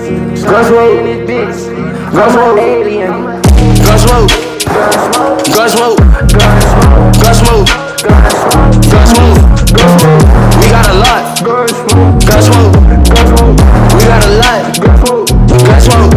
Gun smoke, gun smoke, alien. Gun smoke, gun smoke, gun smoke, gun smoke. We got a lot. Gun smoke, we got a lot. Gun smoke.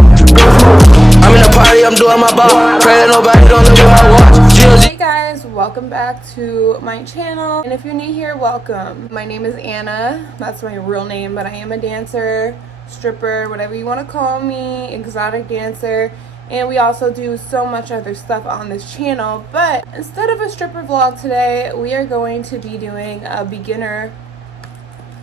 I'm in the party, I'm doing my bar. Pray that nobody don't look at my watch. Hey guys, welcome back to my channel, and if you're new here, welcome. My name is Anna. That's my real name, but I am a dancer, stripper, whatever you want to call me, exotic dancer, and we also do so much other stuff on this channel. But instead of a stripper vlog today, we are going to be doing a beginner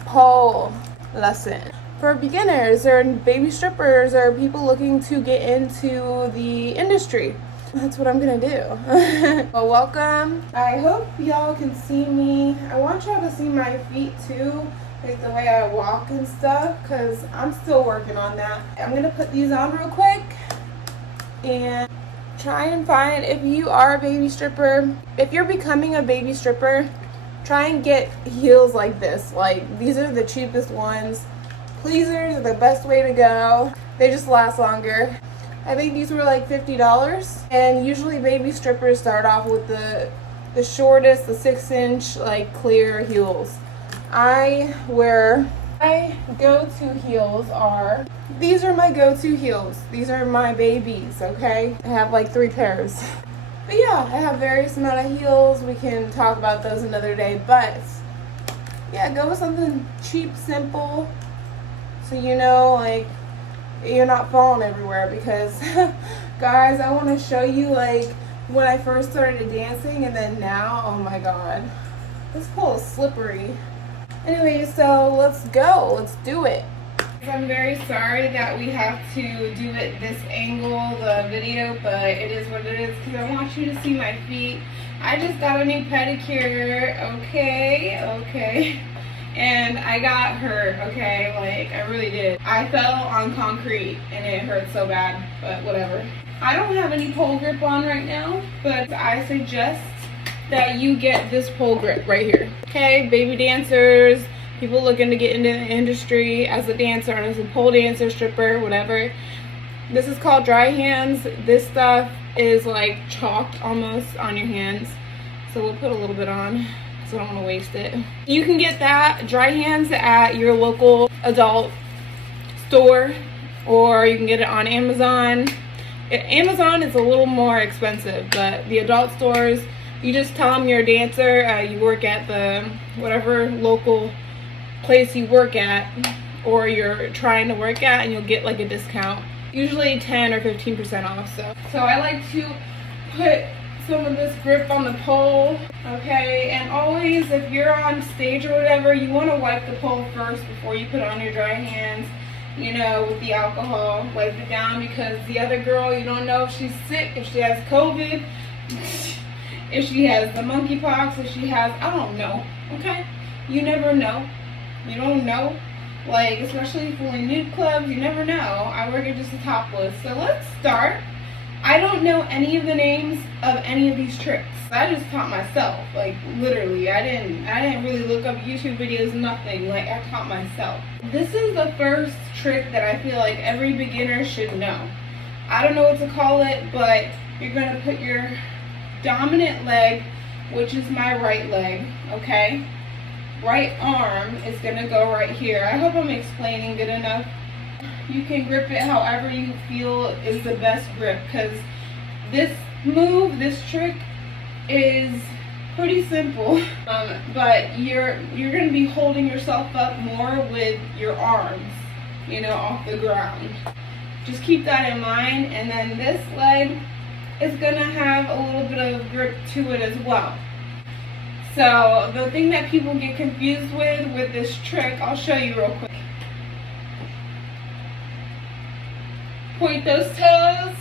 pole lesson for beginners or baby strippers or people looking to get into the industry. That's what I'm gonna do. Well, welcome. I hope y'all can see me. I want y'all to see my feet too, like the way I walk and stuff, because I'm still working on that. I'm gonna put these on real quick and try and find, if you are a baby stripper, if you're becoming a baby stripper, try and get heels like this. Like, these are the cheapest ones. Pleasers are the best way to go. They just last longer. I think these were like $50, and usually baby strippers start off with the shortest, the 6-inch like clear heels. My go-to heels are, these are my go-to heels. These are my babies, okay? I have like 3 pairs. But yeah, I have various amount of heels. We can talk about those another day, but yeah, go with something cheap, simple, so you know, like, you're not falling everywhere. Because guys, I want to show you like when I first started dancing and then now. Oh my god, this pole is slippery. Anyway, so let's go, let's do it. I'm very sorry that we have to do it this angle, the video, but it is what it is because I want you to see my feet. I just got a new pedicure, okay, and I got hurt, okay, like I really did. I fell on concrete and it hurt so bad, but whatever. I don't have any pole grip on right now, but I suggest that you get this pole grip right here. Okay, baby dancers, people looking to get into the industry as a dancer, as a pole dancer, stripper, whatever. This is called dry hands. This stuff is like chalked almost on your hands. So we'll put a little bit on, so I don't want to waste it. You can get that dry hands at your local adult store, or you can get it on Amazon. Amazon is a little more expensive, but the adult stores, you just tell them you're a dancer, you work at the whatever local place you work at or you're trying to work at, and you'll get like a discount, usually 10 or 15% off. So I like to put some of this grip on the pole, okay? And always, if you're on stage or whatever, you want to wipe the pole first before you put on your dry hands, you know, with the alcohol. Wipe it down, because the other girl, you don't know if she's sick, if she has COVID, if she has the monkeypox, if she has, I don't know, okay? You never know. You don't know. Like, especially for nude clubs, you never know. I work at just a topless. So let's start. I don't know any of the names of any of these tricks. I just taught myself, like literally. I didn't really look up YouTube videos, nothing. Like, I taught myself. This is the first trick that I feel like every beginner should know. I don't know what to call it, but you're gonna put your dominant leg, which is my right leg, okay? Right arm is gonna go right here. I hope I'm explaining good enough. You can grip it however you feel is the best grip, because this move, this trick is pretty simple, but you're going to be holding yourself up more with your arms, you know, off the ground. Just keep that in mind. And then this leg is going to have a little bit of grip to it as well. So the thing that people get confused with this trick, I'll show you real quick. Point those toes.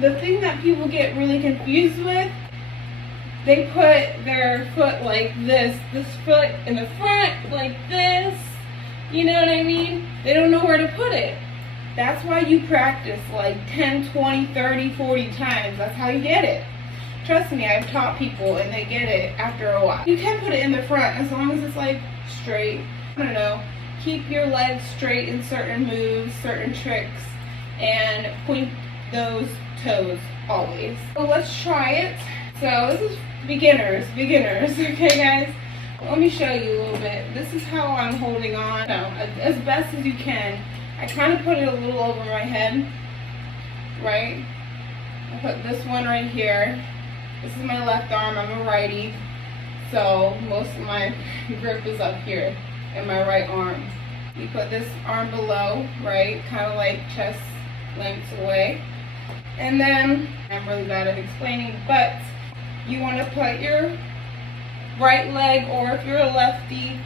The thing that people get really confused with, they put their foot like this foot in the front like this, you know what I mean? They don't know where to put it. That's why you practice like 10, 20, 30, 40 times. That's how you get it. Trust me, I've taught people and they get it after a while. You can put it in the front as long as it's like straight. I don't know. keep your legs straight in certain moves, certain tricks, and point those toes always. So let's try it. So this is beginners, okay guys? Let me show you a little bit. This is how I'm holding on. No, as best as you can. I kind of put it a little over my head, right? I put this one right here. This is my left arm, I'm a righty. So most of my grip is up here in my right arm. You put this arm below, right? Kind of like chest length away. And then, I'm really bad at explaining, but you want to put your right leg, or if you're a lefty,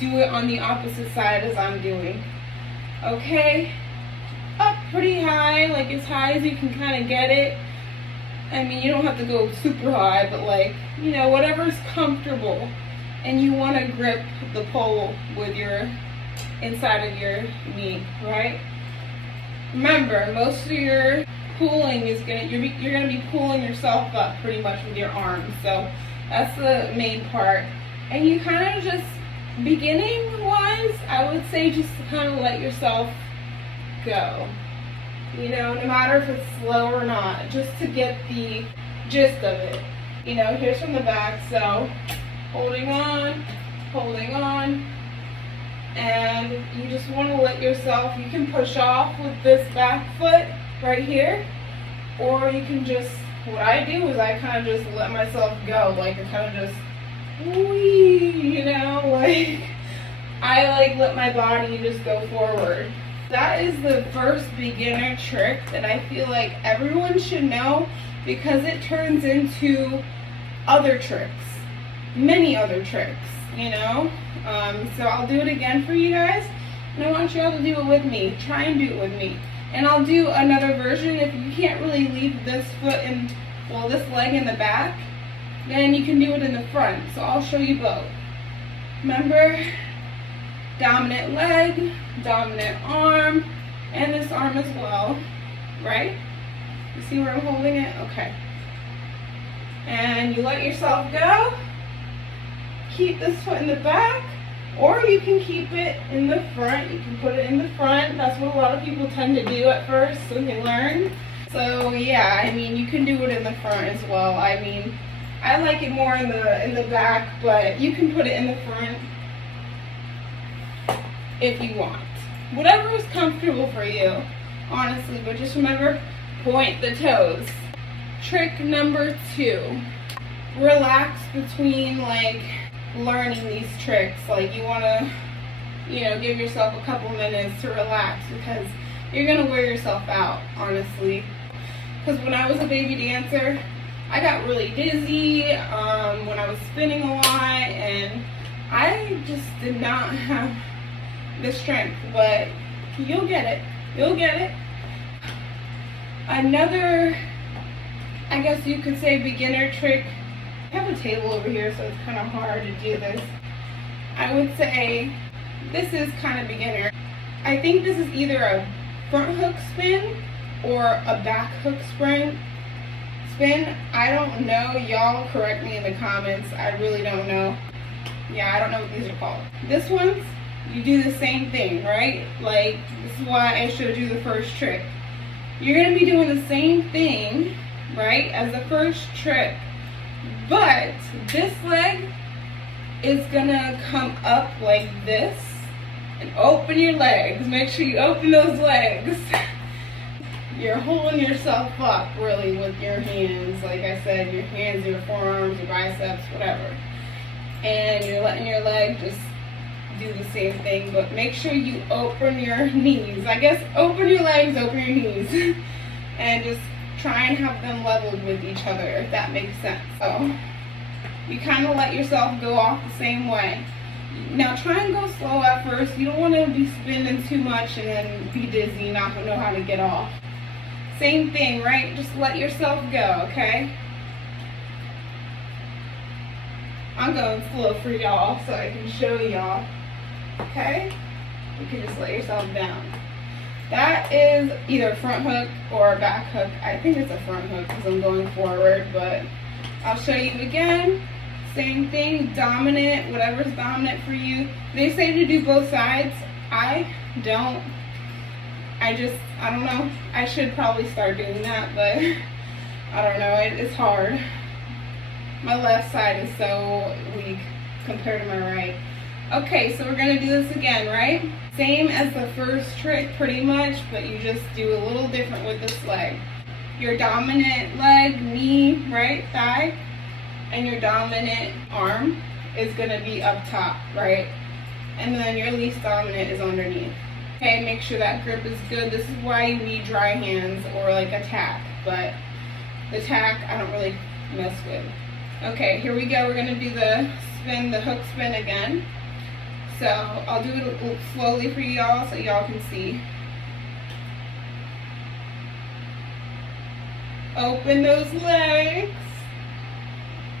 do it on the opposite side as I'm doing. Okay? Up pretty high, like as high as you can kind of get it. I mean, you don't have to go super high, but like, you know, whatever's comfortable. And you want to grip the pole with your inside of your knee, right? Remember, most of your pulling is you're gonna be pulling yourself up pretty much with your arms. So that's the main part. And you kind of just, beginning wise, I would say just to kind of let yourself go. You know, no matter if it's slow or not, just to get the gist of it. You know, here's from the back, so holding on, and you just want to let yourself, you can push off with this back foot right here, or you can just, what I do is I kind of just let myself go, like I kind of just, wee, you know, like I like let my body just go forward. That is the first beginner trick that I feel like everyone should know, because it turns into other tricks, many other tricks, you know. So I'll do it again for you guys, and I want you all to do it with me. Try and do it with me. And I'll do another version. If you can't really leave this foot in, well, this leg in the back, then you can do it in the front. So I'll show you both. Remember, dominant leg, dominant arm, and this arm as well, right? You see where I'm holding it? Okay. And you let yourself go. Keep this foot in the back, or you can keep it in the front. You can put it in the front. That's what a lot of people tend to do at first when they learn. So yeah, I mean, you can do it in the front as well. I mean, I like it more in the back, but you can put it in the front if you want. Whatever is comfortable for you, honestly, but just remember, point the toes. Trick number 2, relax between like learning these tricks. Like you want to, you know, give yourself a couple minutes to relax, because you're going to wear yourself out, honestly. Because when I was a baby dancer, I got really dizzy when I was spinning a lot, and I just did not have the strength, but you'll get it. You'll get it. Another, I guess you could say, beginner trick. I have a table over here, so it's kind of hard to do this. I would say this is kind of beginner. I think this is either a front hook spin or a back hook spin. I don't know. Y'all correct me in the comments. I really don't know. Yeah, I don't know what these are called. This one's, you do the same thing, right? Like, this is why I showed you the first trick. You're going to be doing the same thing, right, as the first trick, but this leg is going to come up like this, and open your legs. Make sure you open those legs. You're holding yourself up, really, with your hands. Like I said, your hands, your forearms, your biceps, whatever. And you're letting your leg just do the same thing, but make sure you open your knees. I guess open your legs, open your knees, and just try and have them leveled with each other, if that makes sense. So you kind of let yourself go off the same way. Now try and go slow at first. You don't want to be spinning too much and then be dizzy, not know how to get off. Same thing, right? Just let yourself go, okay? I'm going slow for y'all so I can show y'all. Okay? You can just let yourself down. That is either front hook or back hook. I think it's a front hook because I'm going forward, but I'll show you again. Same thing, dominant, whatever's dominant for you. They say to do both sides. I don't. I don't know. I should probably start doing that, but I don't know. It's hard. My left side is so weak compared to my right. Okay, so we're gonna do this again, right? Same as the first trick pretty much, but you just do a little different with this leg. Your dominant leg, knee, right, thigh, and your dominant arm is gonna be up top, right? And then your least dominant is underneath. Okay, make sure that grip is good. This is why you need dry hands or like a tack, but the tack I don't really mess with. Okay, here we go. We're gonna do the spin, the hook spin again. So I'll do it slowly for y'all so y'all can see. Open those legs.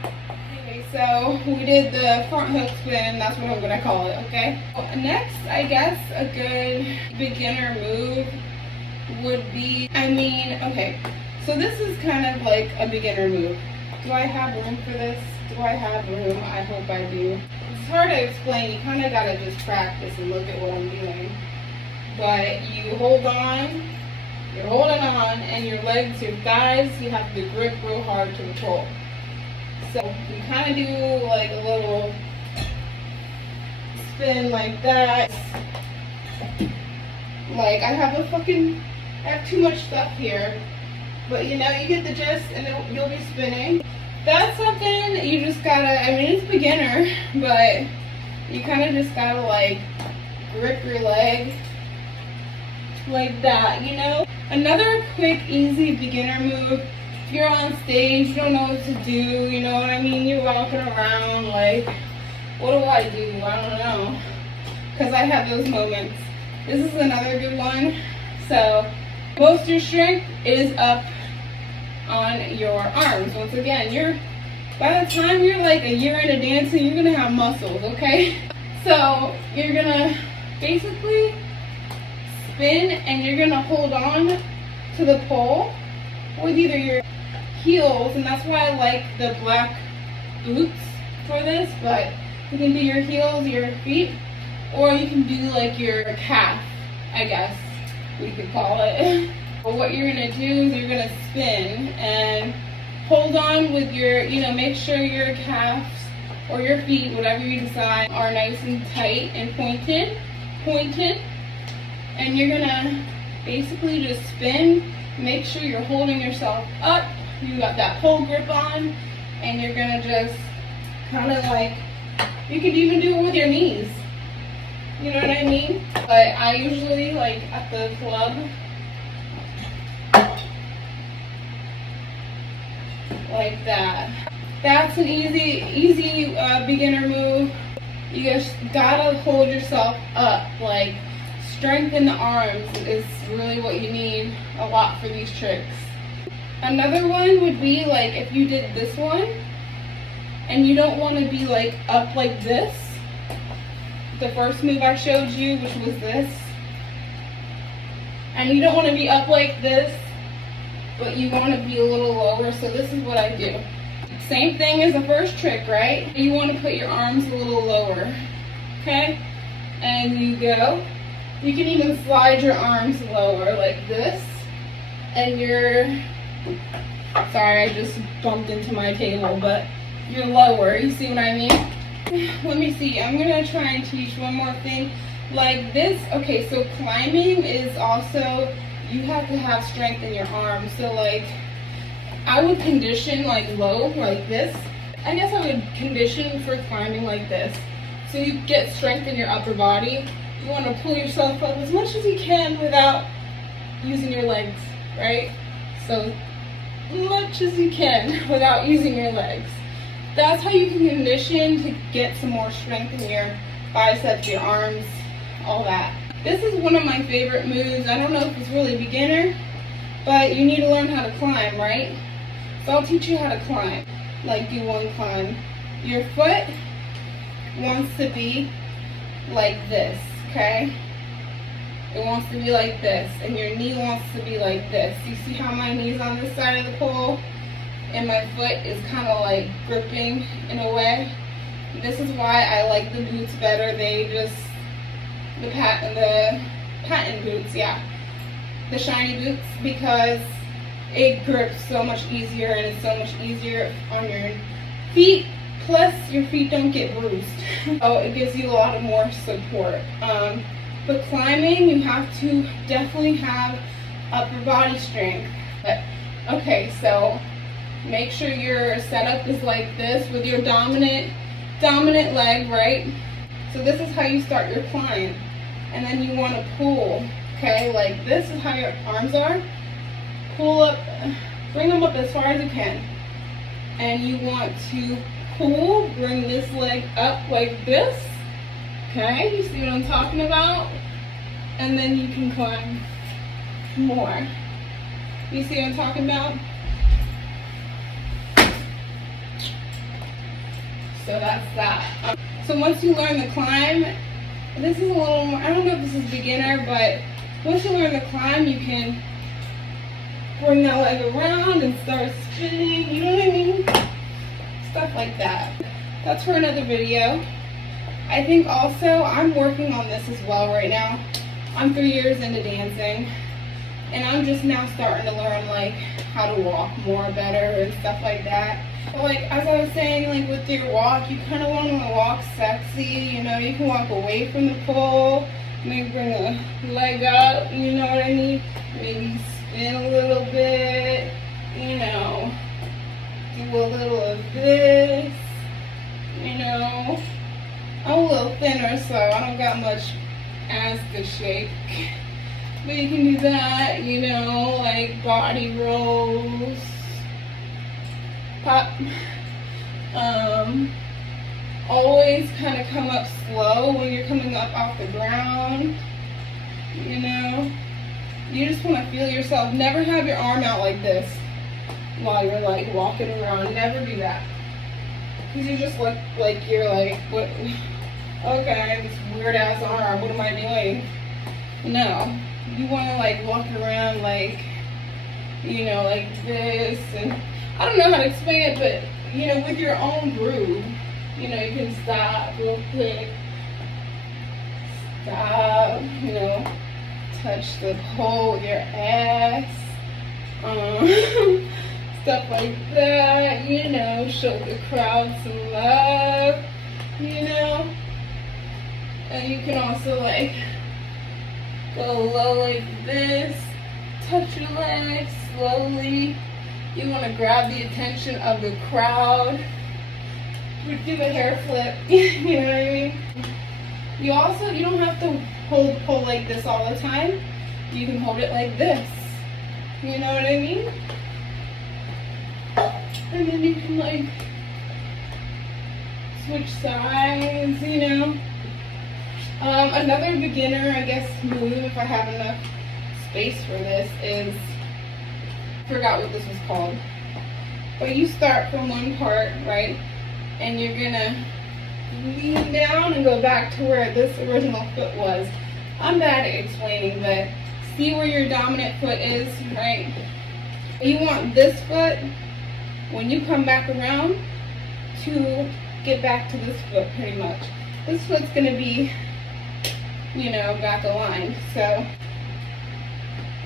Okay, so we did the front hook spin, that's what I'm gonna call it, okay? Next, I guess a good beginner move would be, okay, so this is kind of like a beginner move. Do I have room for this? Do I have room? I hope I do. It's hard to explain. You kind of got to just practice and look at what I'm doing. But you hold on, you're holding on, and your legs, your thighs, you have to grip real hard to the pole. So you kind of do like a little spin like that. Like I have too much stuff here. But you know, you get the gist, and you'll be spinning. That's something you just gotta, it's beginner, but you kind of just gotta like grip your leg like that, you know? Another quick, easy beginner move, if you're on stage, you don't know what to do, you know what I mean? You're walking around like, what do? I don't know. Because I have those moments. This is another good one. So, most of your strength is up on your arms. Once again, by the time you're like a year into dancing, you're gonna have muscles, okay? So you're gonna basically spin and you're gonna hold on to the pole with either your heels, and that's why I like the black boots for this, but you can do your heels, your feet, or you can do like your calf, I guess we could call it. But what you're gonna do is you're gonna spin and hold on with your, make sure your calves or your feet, whatever you decide, are nice and tight and pointed, and you're gonna basically just spin. Make sure you're holding yourself up, you got that pole grip on, and you're gonna just kind of like, you could even do it with your knees, you know what I mean? But I usually, like at the club, like that. That's an easy beginner move. You just gotta hold yourself up. Like, strength in the arms is really what you need a lot for these tricks. Another one would be like if you did this one and you don't want to be like up like this. The first move I showed you, which was this. And you don't want to be up like this, but you want to be a little lower, so this is what I do. Same thing as the first trick, right? You want to put your arms a little lower, okay? And you go. You can even slide your arms lower like this, and sorry, I just bumped into my table, but you're lower, you see what I mean? Let me see, I'm gonna try and teach one more thing. Like this, okay, so climbing is also, you have to have strength in your arms. So like, I would condition like low, like this. I guess I would condition for climbing like this. So you get strength in your upper body. You want to pull yourself up as much as you can without using your legs, right? So much as you can without using your legs. That's how you can condition to get some more strength in your biceps, your arms, all that. This is one of my favorite moves. I don't know if it's really beginner, but you need to learn how to climb, right? So I'll teach you how to climb. Like, do one climb. Your foot wants to be like this, okay? It wants to be like this, and your knee wants to be like this. You see how my knee's on this side of the pole? and my foot is kind of like gripping in a way. This is why I like the boots better. The patent boots, yeah. The shiny boots, because it grips so much easier and it's so much easier on your feet. Plus, your feet don't get bruised. So it gives you a lot of more support. But climbing, you have to definitely have upper body strength. But, okay, so make sure your setup is like this with your dominant leg, right? So this is how you start your climb. And then you want to pull, okay? Like this is how your arms are. Pull up, bring them up as far as you can. And you want to pull, bring this leg up like this. Okay, you see what I'm talking about? And then you can climb more. You see what I'm talking about? So that's that. So once you learn the climb, this is a little more, I don't know if this is beginner, but once you learn the climb, you can bring that leg around and start spinning, you know what I mean? Stuff like that. That's for another video. I think also, I'm working on this as well right now. I'm 3 years into dancing, and I'm just now starting to learn like how to walk more better and stuff like that. But like, as I was saying, like with your walk, you kind of want to walk sexy, you know, you can walk away from the pole, maybe bring a leg up, you know what I mean? Maybe spin a little bit, you know, do a little of this, you know. I'm a little thinner, so I don't got much ass to shake. But you can do that, you know, like body rolls. Pop. Always kind of come up slow when you're coming up off the ground, you know. You just want to feel yourself. Never have your arm out like this while you're like walking around. Never do that, because you just look like you're like, what? Okay, this weird ass arm, what am I doing? No, you want to like walk around like, you know, like this. And I don't know how to explain it, but you know, with your own groove, you know, you can stop real quick, stop, you know, touch the pole with your ass, stuff like that, you know, show the crowd some love, you know. And you can also like go low like this, touch your legs slowly. You want to grab the attention of the crowd. Do a hair flip, you know what I mean? You don't have to hold the pole like this all the time. You can hold it like this, you know what I mean? And then you can like switch sides, you know. Another beginner, I guess, move, if I have enough space for this, is, I forgot what this was called. But you start from one part, right? And you're gonna lean down and go back to where this original foot was. I'm bad at explaining, but see where your dominant foot is, right? You want this foot, when you come back around, to get back to this foot pretty much. This foot's gonna be, you know, back aligned. So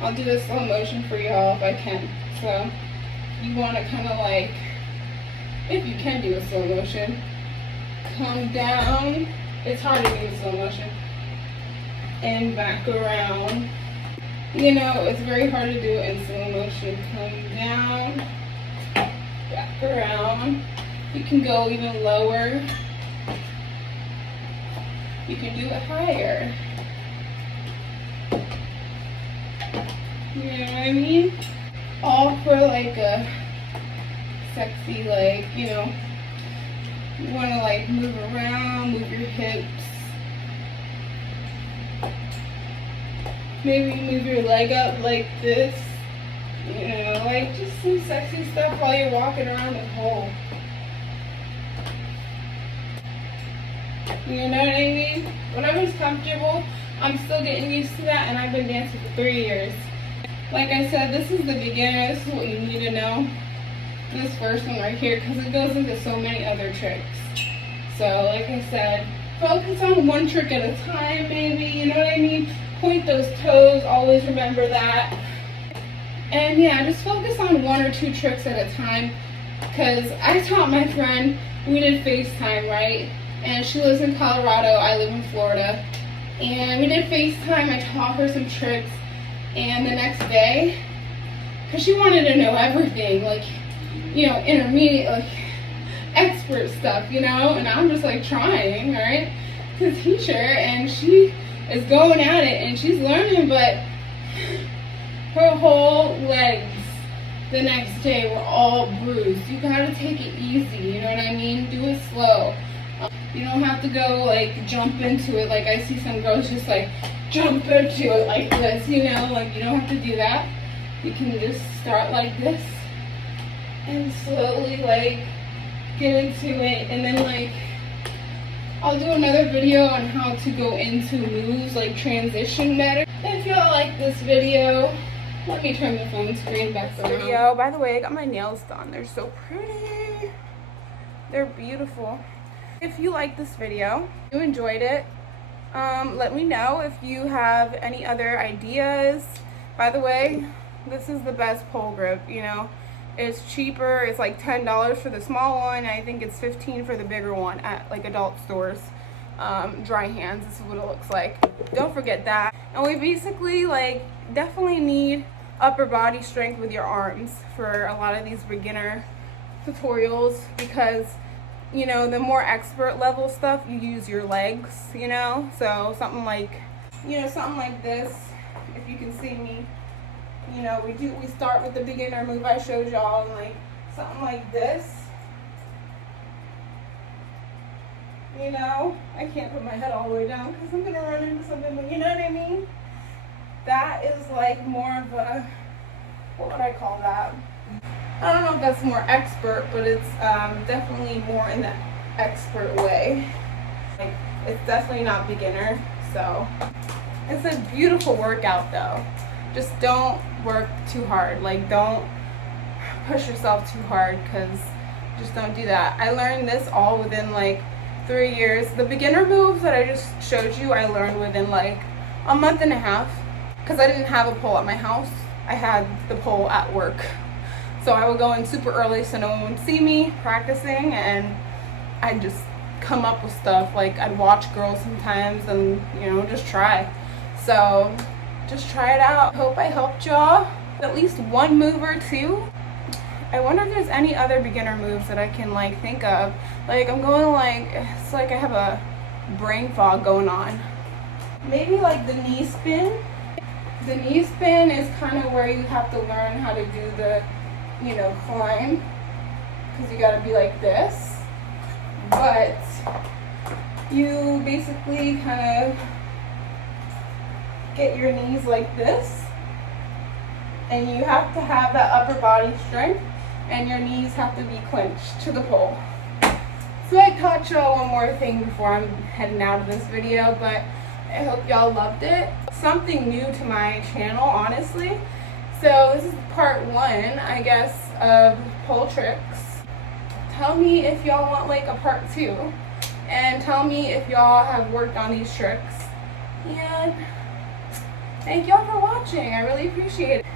I'll do a slow motion for y'all if I can. So you want to kind of like, if you can do a slow motion, come down. It's hard to do a slow motion. And back around. You know, it's very hard to do it in slow motion. Come down, back around. You can go even lower. You can do it higher. You know what I mean? All for like a sexy, like, you know, you want to like move around, move your hips. Maybe move your leg up like this. You know, like just some sexy stuff while you're walking around the pole. You know what I mean? Whatever's comfortable. I'm still getting used to that, and I've been dancing for 3 years. Like I said, this is the beginner. This is what you need to know this first one right here because it goes into so many other tricks. So like I said, focus on one trick at a time maybe, you know what I mean? Point those toes, always remember that. And yeah, just focus on 1 or 2 tricks at a time, because I taught my friend, we did FaceTime, right? And she lives in Colorado, I live in Florida. And we did FaceTime, I taught her some tricks, and the next day, because she wanted to know everything, like, you know, intermediate, like, expert stuff, you know? And I'm just like trying, right, to teach her, and she is going at it, and she's learning, but her whole legs the next day were all bruised. You gotta take it easy, you know what I mean? Do it slow. You don't have to go like jump into it. Like I see some girls just like jump into it like this, you know? Like you don't have to do that. You can just start like this and slowly like get into it, and then like I'll do another video on how to go into moves, like transition better. If y'all like this video, let me turn the phone screen back around. By the way, I got my nails done. They're so pretty. They're beautiful. If you like this video, you enjoyed it, let me know if you have any other ideas. By the way, this is the best pole grip, you know. It's cheaper. It's like $10 for the small one. I think it's $15 for the bigger one at like adult stores. Dry hands, this is what it looks like. Don't forget that. And we basically like definitely need upper body strength with your arms for a lot of these beginner tutorials, because you know, the more expert level stuff, you use your legs, you know? So something like, you know, something like this, if you can see me, you know, we start with the beginner move I showed y'all, and like something like this. You know, I can't put my head all the way down because I'm gonna run into something, but you know what I mean? That is like more of a, what would I call that? I don't know if that's more expert, but it's definitely more in the expert way. Like, it's definitely not beginner, so. It's a beautiful workout though. Just don't work too hard. Like, don't push yourself too hard, because just don't do that. I learned this all within like 3 years. The beginner moves that I just showed you, I learned within like a month and a half, because I didn't have a pole at my house. I had the pole at work. So I would go in super early so no one would see me practicing, and I'd just come up with stuff. Like I'd watch girls sometimes and, you know, just try. So just try it out. Hope I helped y'all. At least one move or two. I wonder if there's any other beginner moves that I can like think of. Like I'm going like, it's like I have a brain fog going on. Maybe like the knee spin. The knee spin is kind of where you have to learn how to do the, you know, climb, because you got to be like this, but you basically kind of get your knees like this, and you have to have that upper body strength, and your knees have to be clenched to the pole. So I taught y'all one more thing before I'm heading out of this video, but I hope y'all loved it. Something new to my channel, honestly. So this is part 1, I guess, of pole tricks. Tell me if y'all want like a part 2, and tell me if y'all have worked on these tricks. And thank y'all for watching. I really appreciate it.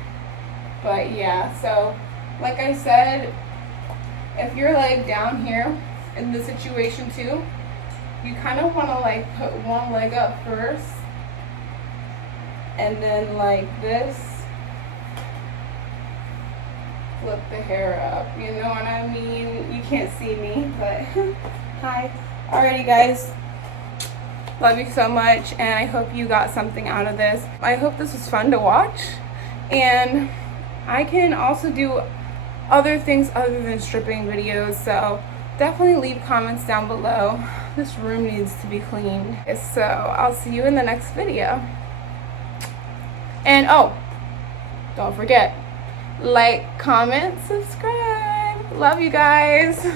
But yeah, so like I said, if you're like down here in this situation too, you kind of want to like put one leg up first, and then like this, flip the hair up, you know what I mean? You can't see me, but hi. Alrighty guys, love you so much, and I hope you got something out of this. I hope this was fun to watch, and I can also do other things other than stripping videos, so definitely leave comments down below. This room needs to be cleaned. So I'll see you in the next video. And oh, don't forget, like, comment, subscribe. Love you guys.